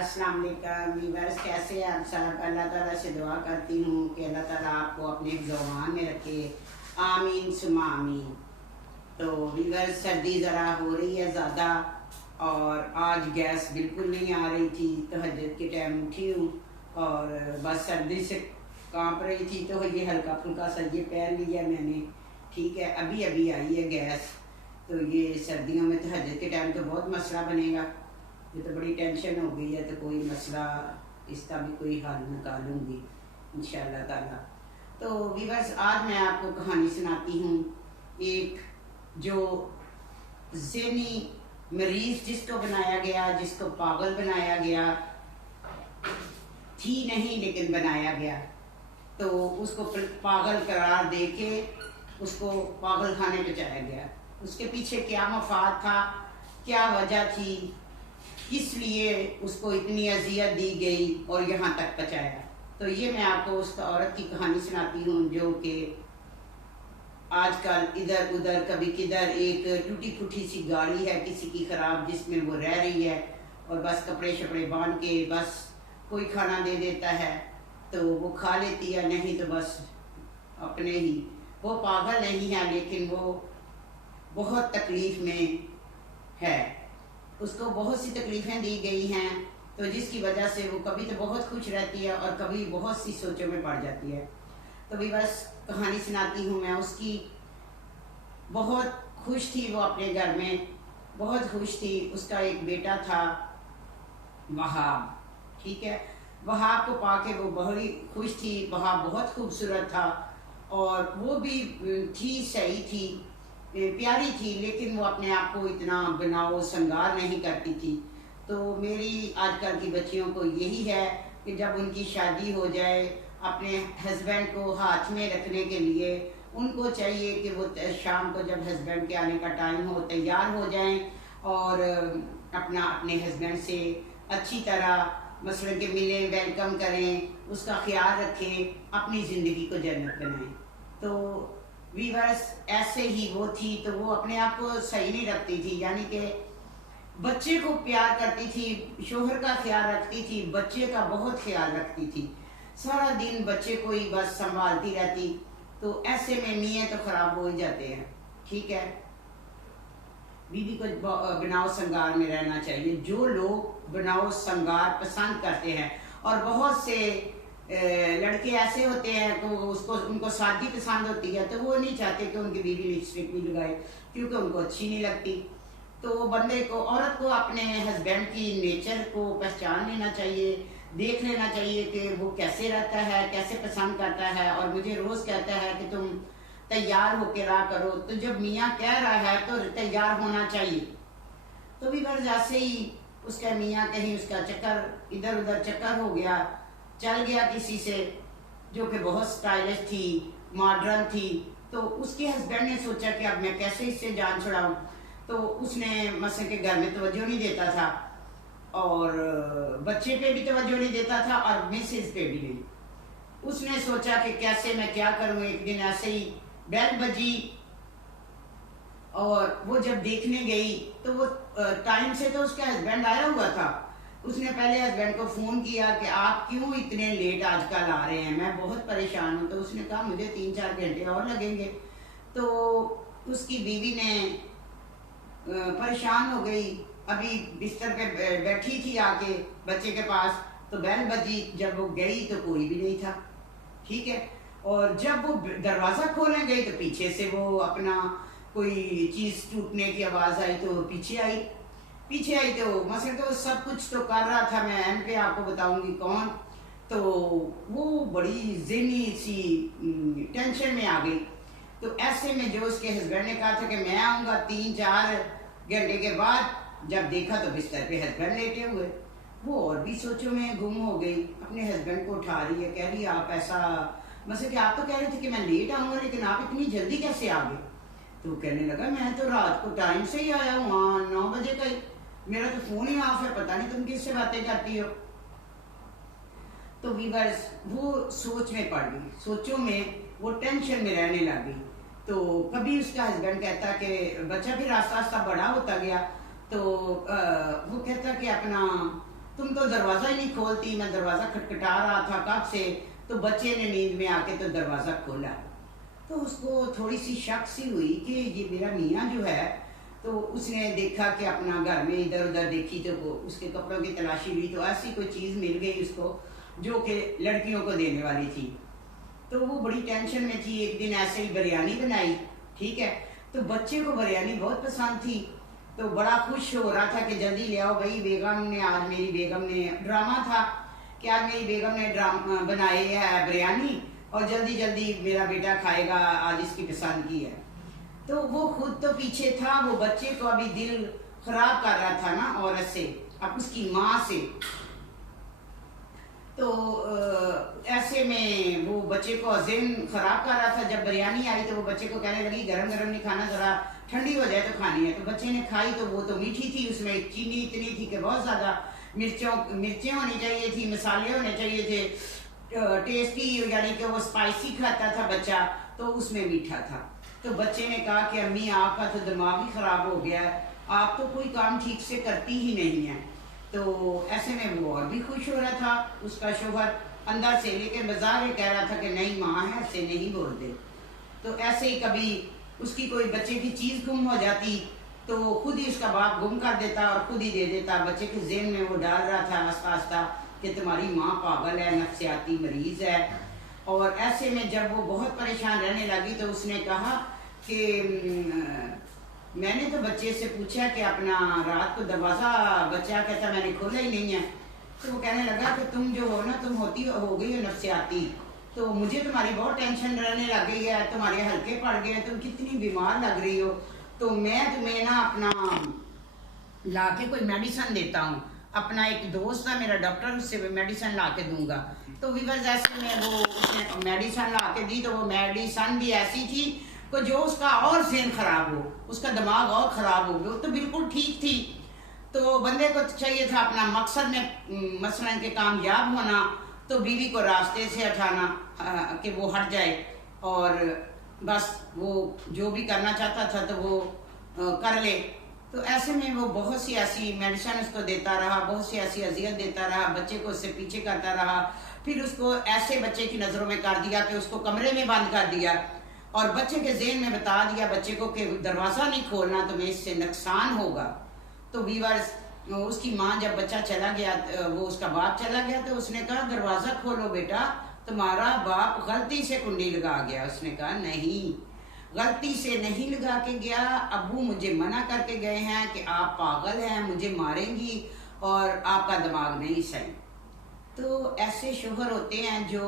अस्सलाम वालेकुम व्यूअर्स, कैसे हैं आप सब। अल्लाह ताला से दुआ करती हूँ कि अल्लाह ताला आपको अपने ज़ुबान में रखे, आमीन सुमा आमीन। तो व्यूअर्स, सर्दी ज़रा हो रही है ज़्यादा और आज गैस बिल्कुल नहीं आ रही थी। तहज्जुद के टाइम उठी हूँ और बस सर्दी से कांप रही थी, तो ये हल्का फुल्का सा ये पहन लिया मैंने। ठीक है, अभी अभी आई है गैस। तो ये सर्दियों में तहज्जुद के टाइम तो बहुत मसला बनेगा। ये तो बड़ी टेंशन हो गई है, तो कोई मसला इसका भी कोई हल निकालूंगी इंशाअल्लाह ताला। तो व्यूअर्स, आज मैं आपको कहानी सुनाती हूँ। एक जो ज़हनी मरीज जिसको बनाया गया, जिसको पागल बनाया गया, थी नहीं लेकिन बनाया गया, तो उसको पागल करार दे के उसको पागल खाने पहुँचाया गया। उसके पीछे क्या मफाद था, क्या वजह थी, किस लिए उसको इतनी अजियत दी गई और यहाँ तक पहुँचाया। तो ये मैं आपको उस औरत की कहानी सुनाती हूँ जो कि आजकल इधर उधर कभी किधर एक टूटी फूटी सी गाड़ी है किसी की ख़राब, जिसमें वो रह रही है और बस कपड़े शपड़े बांध के बस कोई खाना दे देता है तो वो खा लेती है, नहीं तो बस अपने ही। वो पागल नहीं है लेकिन वो बहुत तकलीफ़ में है, उसको बहुत सी तकलीफ़ें दी गई हैं, तो जिसकी वजह से वो कभी तो बहुत खुश रहती है और कभी बहुत सी सोचों में पड़ जाती है। तो भी बस कहानी सुनाती हूँ मैं उसकी। बहुत खुश थी वो अपने घर में, बहुत खुश थी। उसका एक बेटा था वहाब, ठीक है। वहाब को पाके वो बहुत ही खुश थी। वहाब बहुत खूबसूरत था और वो भी थी, सही थी, प्यारी थी, लेकिन वो अपने आप को इतना बनाओ श्रृंगार नहीं करती थी। तो मेरी आजकल की बच्चियों को यही है कि जब उनकी शादी हो जाए, अपने हस्बैंड को हाथ में रखने के लिए उनको चाहिए कि वो शाम को जब हस्बैंड के आने का टाइम हो तैयार हो जाएं और अपना अपने हस्बैंड से अच्छी तरह मसलन के मिलें, वेलकम करें, उसका ख्याल रखें, अपनी ज़िंदगी को जन्नत बनाएं। तो व्यूअर्स, ऐसे ही वो थी। तो वो अपने आप को सही नहीं रखती थी, यानी कि बच्चे को प्यार करती थी, शोहर का ख्याल रखती थी, बच्चे का बहुत ख्याल रखती थी, सारा दिन बच्चे को ही बस संभालती रहती। तो ऐसे में मियाँ तो ख़राब हो ही जाते हैं, ठीक है। बीवी को बनाओ संगार में रहना चाहिए। जो लोग बनाओ संगार पसंद करते हैं, और बहुत से लड़के ऐसे होते हैं तो उसको उनको शादी पसंद होती है, तो वो नहीं चाहते कि उनकी बीवी लिपस्टिक भी लगाए क्योंकि उनको अच्छी नहीं लगती। तो बंदे को, औरत को अपने हस्बैंड की नेचर को पहचान लेना चाहिए, देख लेना चाहिए कि वो कैसे रहता है, कैसे पसंद करता है। और मुझे रोज़ कहता है कि तुम तैयार होकर रहा करो, तो जब मियाँ कह रहा है तो तैयार होना चाहिए। तो भी घर जैसे ही उसका मियाँ कहीं उसका चक्कर इधर उधर चक्कर हो गया, चल गया किसी से जो कि बहुत स्टाइलिश थी, मॉडर्न थी, तो उसके हस्बैंड ने सोचा कि अब मैं कैसे इससे जान छुड़ाऊँ। तो उसने मसले के घर में तवज्जो नहीं देता था और बच्चे पे भी तवज्जो नहीं देता था और मिसेज पे भी नहीं। उसने सोचा कि कैसे मैं क्या करूँ। एक दिन ऐसे ही बेल बजी और वो जब देखने गई तो वो टाइम से तो उसका हस्बैंड आया हुआ था। उसने पहले हस्बैंड को फ़ोन किया कि आप क्यों इतने लेट आजकल आ रहे हैं, मैं बहुत परेशान हूँ। तो उसने कहा मुझे 3-4 घंटे और लगेंगे। तो उसकी बीवी ने परेशान हो गई, अभी बिस्तर पे बैठी थी आके बच्चे के पास, तो बेल बजी। जब वो गई तो कोई भी नहीं था, ठीक है। और जब वो दरवाज़ा खोलने गई तो पीछे से वो अपना कोई चीज़ टूटने की आवाज़ आई, तो पीछे आई तो मसलन तो सब कुछ तो कर रहा था, मैं एंड पे आपको बताऊंगी कौन। तो वो बड़ी ज़हनी सी टेंशन में आ गई। तो ऐसे में जो उसके हस्बैंड ने कहा था कि मैं आऊँगा 3-4 घंटे के बाद, जब देखा तो बिस्तर पे हस्बैंड लेटे हुए। वो और भी सोचों में गुम हो गई, अपने हस्बैंड को उठा रही है, कह रही है आप ऐसा, मतलब कि आप तो कह रहे थे कि मैं लेट आऊँगा, लेकिन आप इतनी जल्दी कैसे आ गए। तो कहने लगा मैं तो रात को टाइम से ही आया हूँ, हाँ 9 बजे का ही, मेरा तो फ़ोन ही ऑफ है, पता नहीं तुम किससे बातें करती हो। तो व्यूअर्स, वो सोच में पड़ गई, सोचों में वो टेंशन में रहने लग गई। तो कभी उसका हस्बैंड कहता कि बच्चा फिर आस्ता आस्ता बड़ा होता गया, तो वो कहता कि अपना तुम तो दरवाज़ा ही नहीं खोलती, मैं दरवाज़ा खटखटा रहा था कब से। तो बच्चे ने नींद में आके तो दरवाज़ा खोला। तो उसको थोड़ी सी शक सी हुई कि ये मेरा मियाँ जो है। तो उसने देखा कि अपना घर में इधर उधर देखी तो वो उसके कपड़ों की तलाशी ली, तो ऐसी कोई चीज़ मिल गई उसको जो कि लड़कियों को देने वाली थी। तो वो बड़ी टेंशन में थी। एक दिन ऐसे ही बिरयानी बनाई, ठीक है। तो बच्चे को बिरयानी बहुत पसंद थी, तो बड़ा खुश हो रहा था कि जल्दी ले आओ भाई, बेगम ने आज मेरी बेगम ने ड्रामा था कि आज मेरी बेगम ने ड्रामा बनाई है बिरयानी और जल्दी जल्दी मेरा बेटा खाएगा, आज इसकी पसंद की है। तो वो खुद तो पीछे था, वो बच्चे को अभी दिल खराब कर रहा था ना औरत से, अब उसकी माँ से। तो ऐसे में वो बच्चे को ज़हन खराब कर रहा था। जब बिरयानी आई तो वो बच्चे को कहने लगी गरम गरम नहीं खाना, ज़रा ठंडी हो जाए तो खानी है। तो बच्चे ने खाई तो वो तो मीठी थी, उसमें चीनी इतनी थी कि बहुत ज़्यादा मिर्चें होनी चाहिए थी, मसाले होने चाहिए थे, टेस्टी, यानी कि वो स्पाइसी खाता था बच्चा, तो उसमें मीठा था। तो बच्चे ने कहा कि अम्मी आपका तो दिमाग ही ख़राब हो गया है, आप तो कोई काम ठीक से करती ही नहीं है। तो ऐसे में वो और भी खुश हो रहा था उसका शोहर अंदर से, लेकिन बाजार में कह रहा था कि नहीं माँ है, ऐसे नहीं बोलते। तो ऐसे ही कभी उसकी कोई बच्चे की चीज़ गुम हो जाती तो खुद ही उसका बाप गुम कर देता और खुद ही दे देता। बच्चे के ज़हन में वो डाल रहा था आस्ता आस्ता कि तुम्हारी माँ पागल है, नफ्सियाती मरीज़ है। और ऐसे में जब वो बहुत परेशान रहने लगी तो उसने कहा कि मैंने तो बच्चे से पूछा कि अपना रात को दरवाज़ा, बच्चा कहता मैंने खोला ही नहीं है। तो वो कहने लगा कि तुम जो हो ना, तुम हो गई हो नफ्सियाती, तो मुझे तुम्हारी बहुत टेंशन रहने लग गई है, तुम्हारे हल्के पड़ गए हैं, तुम कितनी बीमार लग रही हो, तो मैं तुम्हें ना अपना ला के कोई मेडिसिन देता हूँ। अपना एक दोस्त है मेरा डॉक्टर, उससे मेडिसिन ला के दूंगा। तो वीवर्स ऐसे में वो उसने मेडिसिन ला के दी, तो वो मेडिसिन भी ऐसी थी कि जो उसका और ज़हन खराब हो, उसका दिमाग और ख़राब हो गया। तो बिल्कुल ठीक थी। तो बंदे को चाहिए था अपना मकसद में मसलन के कामयाब होना, तो बीवी को रास्ते से हटाना कि वो हट जाए और बस वो जो भी करना चाहता था तो वो कर ले। तो ऐसे में वो बहुत सी ऐसी मेडिसिन उसको देता रहा, बहुत सी ऐसी अजियत देता रहा, बच्चे को उससे पीछे करता रहा। फिर उसको ऐसे बच्चे की नज़रों में कर दिया कि उसको कमरे में बंद कर दिया और बच्चे के ज़हन में बता दिया बच्चे को कि दरवाज़ा नहीं खोलना, तुम्हें इससे नुकसान होगा। तो वीवर्स उसकी माँ जब बच्चा चला गया, वो उसका बाप चला गया, तो उसने कहा दरवाज़ा खोलो बेटा, तुम्हारा बाप गलती से कुंडी लगा गया। उसने कहा नहीं, गलती से नहीं लगा के गया, अब्बू मुझे मना करके गए हैं कि आप पागल हैं, मुझे मारेंगी और आपका दिमाग नहीं सही। तो ऐसे शोहर होते हैं जो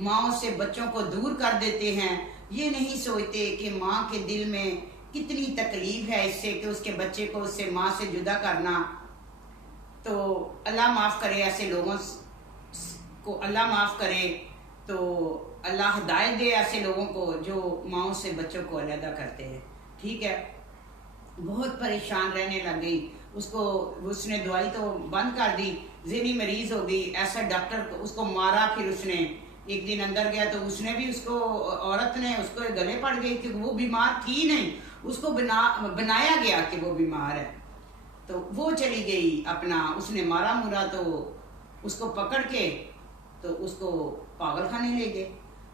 माँ से बच्चों को दूर कर देते हैं, ये नहीं सोचते कि माँ के दिल में कितनी तकलीफ है इससे कि उसके बच्चे को उससे माँ से जुदा करना। तो अल्लाह माफ़ करे ऐसे लोगों को, अल्लाह माफ़ करे। तो अल्लाह हिदायत दे ऐसे लोगों को जो माँओं से बच्चों को अलहदा करते हैं, ठीक है। बहुत परेशान रहने लग गई उसको, उसने दवाई तो बंद कर दी, ज़हनी मरीज़ हो गई। ऐसा डॉक्टर उसको मारा। फिर उसने एक दिन अंदर गया तो उसने भी उसको, औरत ने उसको गले पड़ गई कि वो बीमार थी नहीं, उसको बनाया गया कि वो बीमार है। तो वो चली गई अपना, उसने मारा मुरा तो उसको पकड़ के तो उसको पागल खाने ले गए।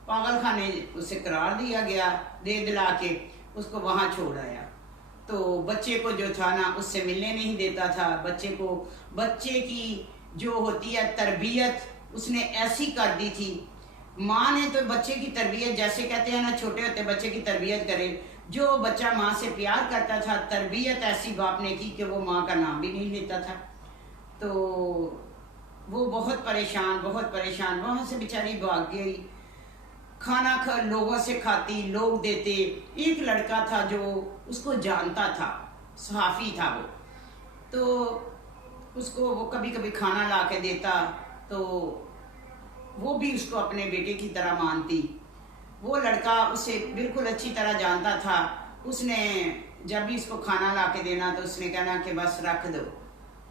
पागल खाने उसे करार दिया गया, दे दिला के उसको वहाँ छोड़ आया। तो बच्चे को जो था ना उससे मिलने नहीं देता था। बच्चे को, बच्चे की जो होती है तरबियत उसने ऐसी कर दी थी। माँ ने तो बच्चे की तरबियत, जैसे कहते हैं ना छोटे होते बच्चे की तरबियत करे, जो बच्चा माँ से प्यार करता था तरबियत ऐसी बाप ने की कि वो माँ का नाम भी नहीं लेता था। तो वो बहुत परेशान वहाँ से बेचारी भाग गई। खाना लोगों से खाती, लोग देते। एक लड़का था जो उसको जानता था, सहाफ़ी था वो, तो उसको वो कभी कभी खाना ला के देता, तो वो भी उसको अपने बेटे की तरह मानती। वो लड़का उसे बिल्कुल अच्छी तरह जानता था। उसने जब भी उसको खाना ला के देना तो उसने कहना कि बस रख दो।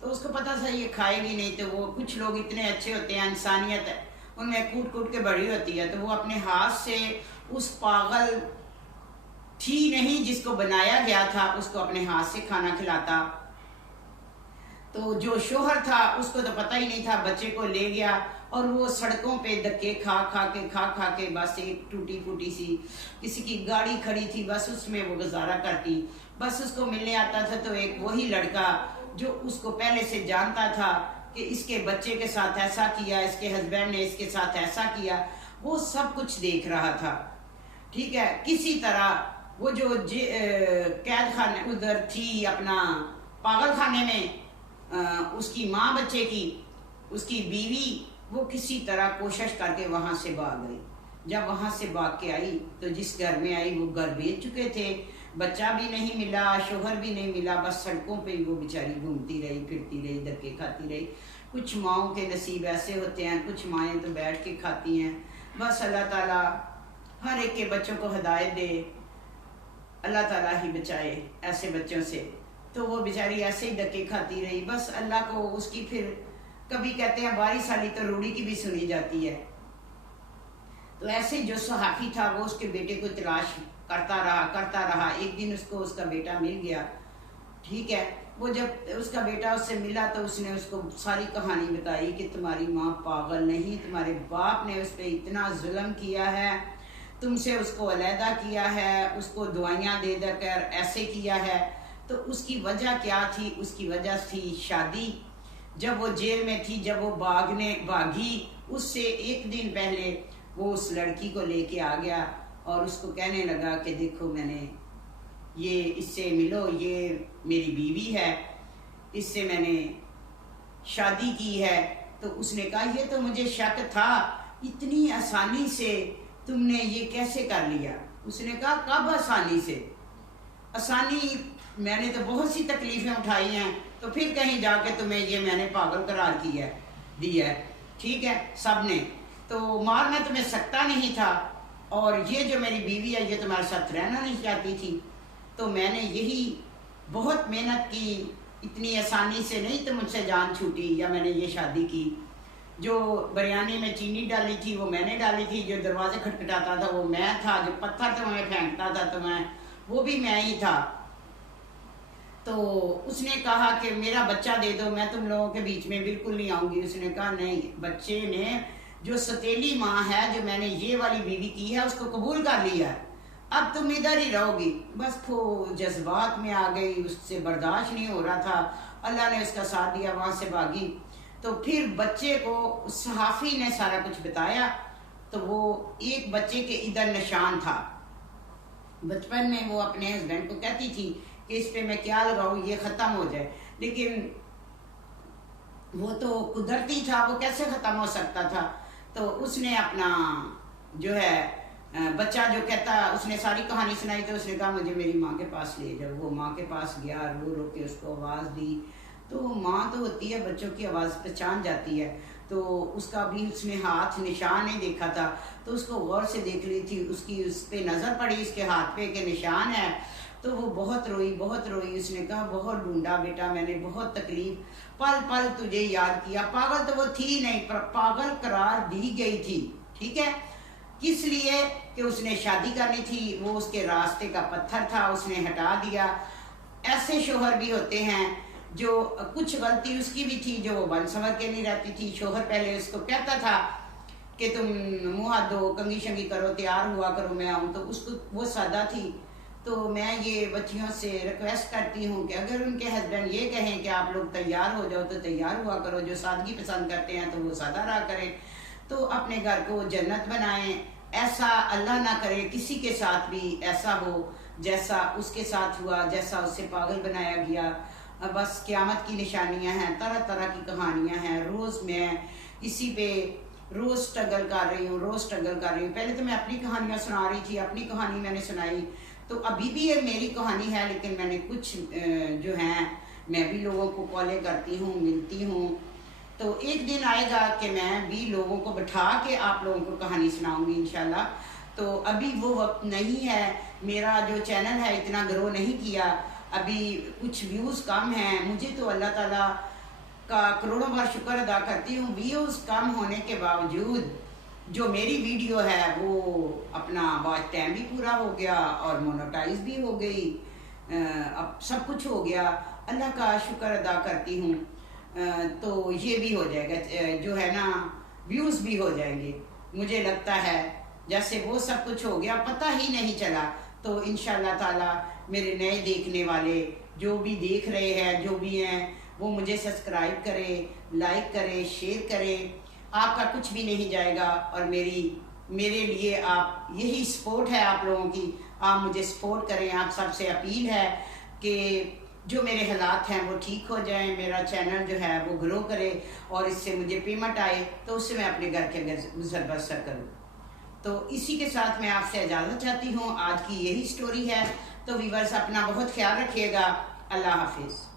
तो उसको पता था ये खाएगी नहीं। तो वो, कुछ लोग इतने अच्छे होते हैं, इंसानियत है उनमें कूट कूट के बड़ी होती है, तो वो अपने हाथ से उस पागल थी नहीं जिसको बनाया गया था, उसको अपने हाथ से खाना खिलाता। तो जो शोहर था उसको तो पता ही नहीं था, बच्चे को ले गया और वो सड़कों पे धक्के खा खा के बस एक टूटी फूटी सी किसी की गाड़ी खड़ी थी, बस उसमें वो गुजारा करती। बस उसको मिलने आता था तो एक वही लड़का जो उसको पहले से जानता था कि इसके बच्चे के साथ ऐसा किया, इसके हस्बैंड ने इसके साथ ऐसा किया, वो सब कुछ देख रहा था। ठीक है, किसी तरह वो जो कैद खाने उधर थी अपना पागल खाने में, उसकी माँ बच्चे की, उसकी बीवी, वो किसी तरह कोशिश करके वहां से भाग गई। जब वहां से भाग के आई तो जिस घर में आई वो घर बेच चुके थे, बच्चा भी नहीं मिला, शोहर भी नहीं मिला, बस सड़कों पे ही वो बेचारी घूमती रही, फिरती रही, धक्के खाती रही। कुछ माओं के नसीब ऐसे होते हैं, कुछ माएँ तो बैठ के खाती हैं। बस अल्लाह ताला हर एक के बच्चों को हिदायत दे, अल्लाह ताला ही बचाए ऐसे बच्चों से। तो वो बेचारी ऐसे ही धक्के खाती रही। बस अल्लाह को उसकी फिर कभी कहते हैं बारिश आली तो रूड़ी की भी सुनी जाती है। तो ऐसे जो सहाफ़ी था वो उसके बेटे को तलाश करता रहा। एक दिन उसको उसका बेटा मिल गया। ठीक है, वो जब उसका बेटा उससे मिला तो उसने उसको सारी कहानी बताई कि तुम्हारी माँ पागल नहीं, तुम्हारे बाप ने उस पर इतना जुल्म किया है, तुमसे उसको अलहदा किया है, उसको दवाइयाँ दे देकर ऐसे किया है। तो उसकी वजह क्या थी? उसकी वजह थी शादी। जब वो जेल में थी, जब वो भागी, उससे एक दिन पहले वो उस लड़की को लेके आ गया और उसको कहने लगा कि देखो मैंने ये, इससे मिलो, ये मेरी बीवी है, इससे मैंने शादी की है। तो उसने कहा ये तो मुझे शक था, इतनी आसानी से तुमने ये कैसे कर लिया? उसने कहा कब आसानी से? आसानी, मैंने तो बहुत सी तकलीफें उठाई हैं, तो फिर कहीं जाके तुम्हें ये मैंने पागल करार दिया है। ठीक है, सब ने तो मार मैं तुम्हें सकता नहीं था, और ये जो मेरी बीवी है ये तुम्हारे साथ रहना नहीं चाहती थी, तो मैंने यही बहुत मेहनत की, इतनी आसानी से नहीं तो मुझसे जान छूटी, या मैंने ये शादी की। जो बिरयानी में चीनी डाली थी वो मैंने डाली थी, जो दरवाजे खटखटाता था वो मैं था, जो पत्थर तुम्हें फेंकता था तो वो भी मैं ही था। तो उसने कहा कि मेरा बच्चा दे दो, मैं तुम लोगों के बीच में बिल्कुल नहीं आऊँगी। उसने कहा नहीं, बच्चे ने जो सतीली माँ है, जो मैंने ये वाली बीवी की है, उसको कबूल कर लिया है, अब तुम इधर ही रहोगी। बस वो जज्बात में आ गई, उससे बर्दाश्त नहीं हो रहा था, अल्लाह ने उसका साथ दिया, वहाँ से भागी। तो फिर बच्चे को सहाफ़ी ने सारा कुछ बताया, तो वो एक बच्चे के इधर निशान था। बचपन में वो अपने हस्बैंड को कहती थी कि इस पे मैं क्या लगाऊं, ये ख़त्म हो जाए, लेकिन वो तो कुदरती था, वो कैसे ख़त्म हो सकता था। तो उसने अपना जो है बच्चा जो कहता, उसने सारी कहानी सुनाई, तो उसने कहा मुझे मेरी माँ के पास ले जाओ। वो माँ के पास गया, रो रो के उसको आवाज़ दी। तो माँ तो होती है, बच्चों की आवाज़ पहचान जाती है, तो उसका भी उसने हाथ निशान नहीं देखा था, तो उसको गौर से देख ली थी, उसकी उस पर नज़र पड़ी इसके हाथ पे के निशान है। तो वो बहुत रोई, बहुत रोई। उसने कहा बहुत ढूंढा बेटा मैंने, बहुत तकलीफ, पल पल तुझे याद किया। पागल तो वो थी नहीं, पर पागल करार दी गई थी। ठीक है, किस लिए? कि उसने शादी करनी थी, वो उसके रास्ते का पत्थर था, उसने हटा दिया। ऐसे शोहर भी होते हैं जो कुछ गलती उसकी भी थी, जो वो बन संवर के नहीं रहती थी। शोहर पहले उसको कहता था कि तुम मुँह हाथ धो, कंघी शंगी करो, तैयार हुआ करो, मैं आऊँ, तो उसको वो सादा थी। तो मैं ये बच्चियों से रिक्वेस्ट करती हूँ कि अगर उनके हस्बैंड ये कहें कि आप लोग तैयार हो जाओ तो तैयार हुआ करो। जो सादगी पसंद करते हैं तो वो सादा रहा करें, तो अपने घर को जन्नत बनाएं। ऐसा अल्लाह ना करे किसी के साथ भी ऐसा हो जैसा उसके साथ हुआ, जैसा उससे पागल बनाया गया। बस क़यामत की निशानियाँ हैं, तरह तरह की कहानियाँ हैं। रोज़ मैं इसी पे रोज़ स्ट्रगल कर रही हूँ। पहले तो मैं अपनी कहानियाँ सुना रही थी, अपनी कहानी मैंने सुनाई, तो अभी भी ये मेरी कहानी है, लेकिन मैंने कुछ जो हैं, मैं भी लोगों को कॉलें करती हूँ, मिलती हूँ। तो एक दिन आएगा कि मैं भी लोगों को बैठा के आप लोगों को कहानी सुनाऊंगी इंशाल्लाह। तो अभी वो वक्त नहीं है, मेरा जो चैनल है इतना ग्रो नहीं किया, अभी कुछ व्यूज़ कम हैं। मुझे तो अल्लाह ताला का करोड़ों बार शुक्र अदा करती हूँ, व्यूज़ कम होने के बावजूद जो मेरी वीडियो है वो अपना वॉच टाइम भी पूरा हो गया और मोनेटाइज भी हो गई, अब सब कुछ हो गया। अल्लाह का शुक्र अदा करती हूँ। तो ये भी हो जाएगा, जो है ना व्यूज़ भी हो जाएंगे। मुझे लगता है जैसे वो सब कुछ हो गया, पता ही नहीं चला। तो इंशाल्लाह ताला मेरे नए देखने वाले जो भी देख रहे हैं, जो भी हैं, वो मुझे सब्सक्राइब करें, लाइक करें, शेयर करें। आपका कुछ भी नहीं जाएगा और मेरे लिए आप यही सपोर्ट है आप लोगों की। आप मुझे सपोर्ट करें। आप सबसे अपील है कि जो मेरे हालात हैं वो ठीक हो जाएं, मेरा चैनल जो है वो ग्रो करे और इससे मुझे पेमेंट आए तो उससे मैं अपने घर के गुजर बसर करूँ। तो इसी के साथ मैं आपसे इजाज़त चाहती हूँ। आज की यही स्टोरी है। तो व्यूअर्स अपना बहुत ख्याल रखिएगा। अल्लाह हाफिज़।